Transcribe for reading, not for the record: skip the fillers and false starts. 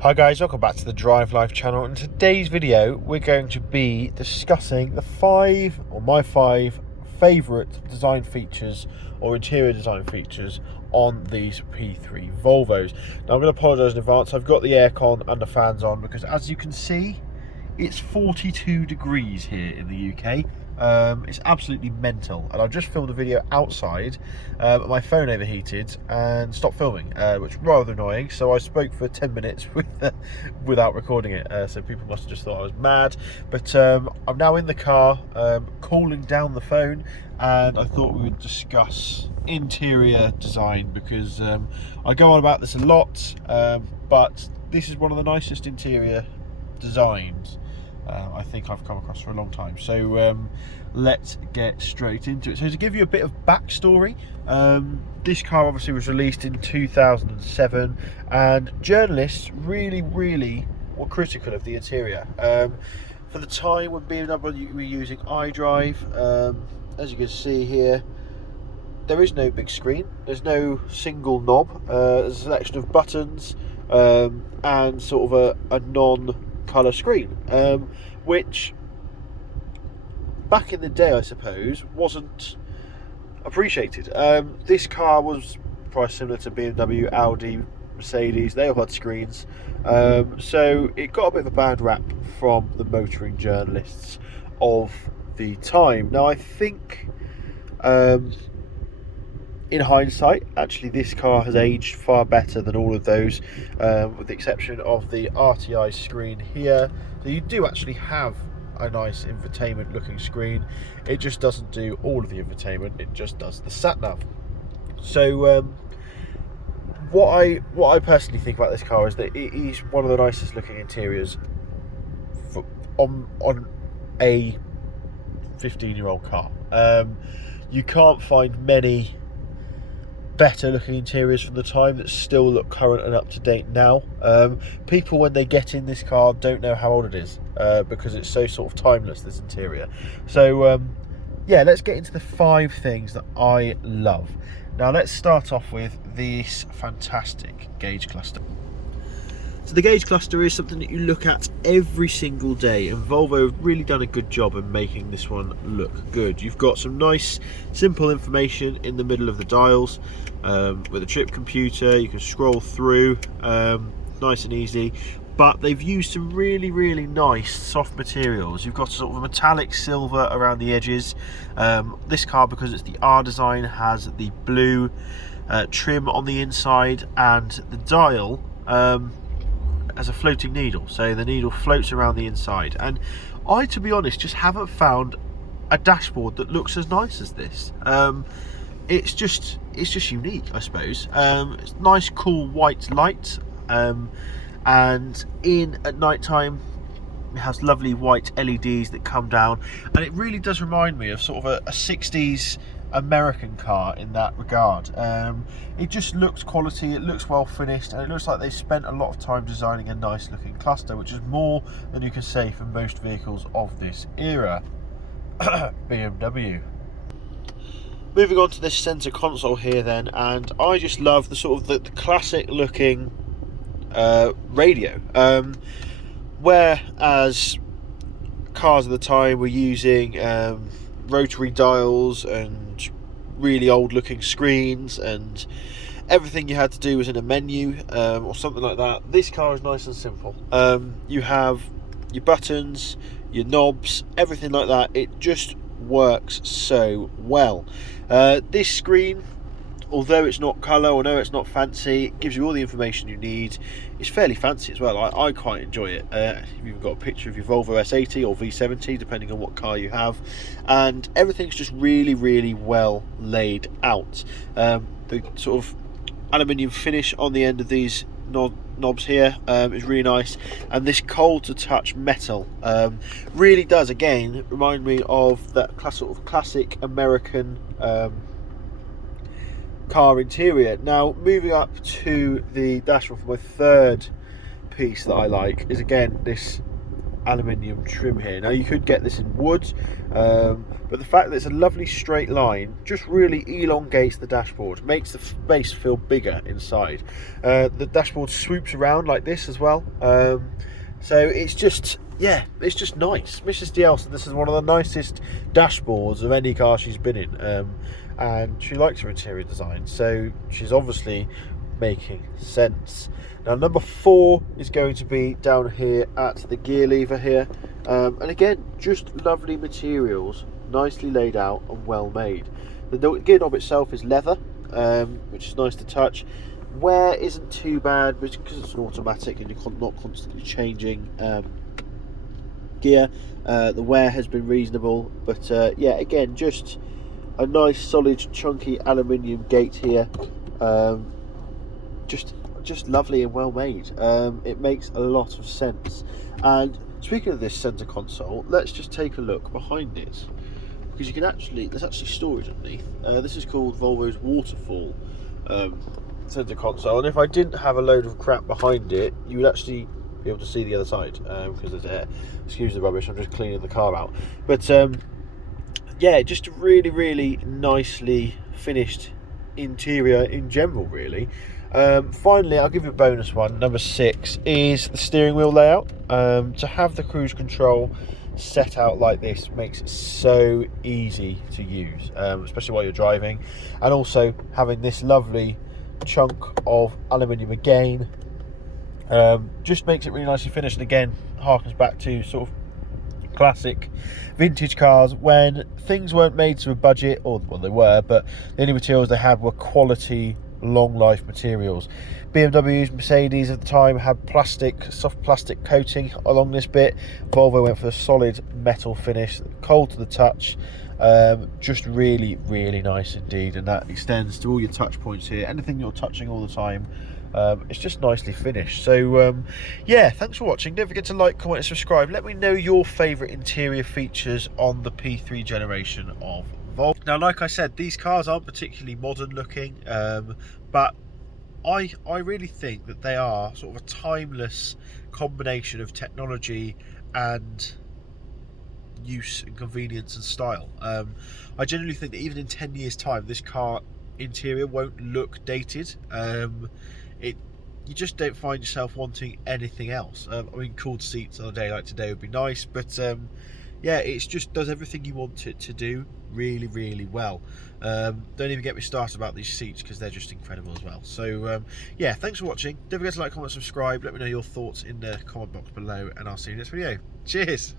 Hi guys, welcome back to the Drive Life channel. In today's video we're going to be discussing my five favourite design features or interior design features on these P3 Volvos. Now I'm going to apologise in advance, I've got the aircon and the fans on because as you can see it's 42 degrees here in the UK. It's absolutely mental, and I've just filmed a video outside. My phone overheated and stopped filming, which was rather annoying. So I spoke for 10 minutes without recording it. So people must have just thought I was mad. But I'm now in the car, cooling down the phone, and I thought we would discuss interior design because I go on about this a lot, but this is one of the nicest interior designs I think I've come across for a long time. So let's get straight into it. So to give you a bit of backstory, this car obviously was released in 2007 and journalists really were critical of the interior. For the time when BMW were using iDrive, as you can see here, there is no big screen, there's no single knob, there's a selection of buttons and sort of a non-colour screen, which back in the day I suppose wasn't appreciated. This car was priced similar to BMW, Audi, Mercedes, they all had screens, so it got a bit of a bad rap from the motoring journalists of the time. Now I think in hindsight, actually this car has aged far better than all of those, with the exception of the RTI screen here. So you do actually have a nice infotainment looking screen. It just doesn't do all of the infotainment, it just does the sat-nav. So what I personally think about this car is that it is one of the nicest looking interiors on a 15-year-old car. You can't find many better looking interiors from the time that still look current and up to date now. People when they get in this car don't know how old it is, because it's so sort of timeless, this interior. So yeah, let's get into the 5 things that I love. Now let's start off with this fantastic gauge cluster. So the gauge cluster is something that you look at every single day, and Volvo have really done a good job in making this one look good. You've got some nice simple information in the middle of the dials, with a trip computer. You can scroll through, nice and easy, but they've used some really nice soft materials. You've got sort of a metallic silver around the edges. This car, because it's the R design, has the blue trim on the inside, and the dial as a floating needle, so the needle floats around the inside. And I, to be honest, just haven't found a dashboard that looks as nice as this. It's just unique, I suppose. It's nice cool white light, and in at night time it has lovely white LEDs that come down, and it really does remind me of sort of a 60s American car in that regard. It just looks quality, it looks well finished, and it looks like they spent a lot of time designing a nice looking cluster, which is more than you can say for most vehicles of this era. BMW. Moving on to this centre console here then, and I just love the sort of the classic looking radio, whereas cars at the time were using rotary dials and really old looking screens, and everything you had to do was in a menu or something like that. This car is nice and simple. You have your buttons, your knobs, everything like that. It just works so well. This screen, although it's not colour, although it's not fancy, it gives you all the information you need. It's fairly fancy as well. I quite enjoy it. You've even got a picture of your Volvo S80 or V70, depending on what car you have, and everything's just really well laid out. The sort of aluminium finish on the end of these knobs here is really nice, and this cold to touch metal really does again remind me of that sort of classic American car interior. Now moving up to the dashboard, for my third piece that I like is again this aluminium trim here. Now you could get this in wood, but the fact that it's a lovely straight line just really elongates the dashboard, makes the space feel bigger inside. The dashboard swoops around like this as well, so it's just, yeah, it's just nice. Mrs. DL said this is one of the nicest dashboards of any car she's been in, and she likes her interior design, so she's obviously making sense. Now number 4 is going to be down here at the gear lever here, and again, just lovely materials, nicely laid out and well made. The gear knob itself is leather, which is nice to touch. Wear isn't too bad because it's an automatic and you're not constantly changing gear. The wear has been reasonable, but yeah, again, just a nice solid chunky aluminium gate here, just lovely and well made. It makes a lot of sense. And speaking of this center console, let's just take a look behind it, because you can actually, there's actually storage underneath. This is called Volvo's waterfall center console, and if I didn't have a load of crap behind it, you would actually be able to see the other side, because there's air. Excuse the rubbish, I'm just cleaning the car out. But yeah, just a really nicely finished interior in general, really. Finally, I'll give you a bonus one. Number 6 is the steering wheel layout. To have the cruise control set out like this makes it so easy to use, especially while you're driving, and also having this lovely chunk of aluminium again just makes it really nicely finished, and again harkens back to sort of classic vintage cars when things weren't made to a budget, or well, they were, but the only materials they had were quality long life materials. BMWs, Mercedes at the time had soft plastic coating along this bit. Volvo went for a solid metal finish, cold to the touch. Just really nice indeed, and that extends to all your touch points here. Anything you're touching all the time, it's just nicely finished. So yeah, thanks for watching. Don't forget to like, comment and subscribe. Let me know your favourite interior features on the P3 generation of Volvo. Now, like I said, these cars aren't particularly modern looking, but I really think that they are sort of a timeless combination of technology and use and convenience and style. I generally think that even in 10 years time, this car interior won't look dated. You just don't find yourself wanting anything else. I mean, cooled seats on a day like today would be nice, but yeah, it just does everything you want it to do really well. Don't even get me started about these seats, because they're just incredible as well. So yeah, thanks for watching. Don't forget to like, comment, subscribe. Let me know your thoughts in the comment box below, and I'll see you in the next video. Cheers.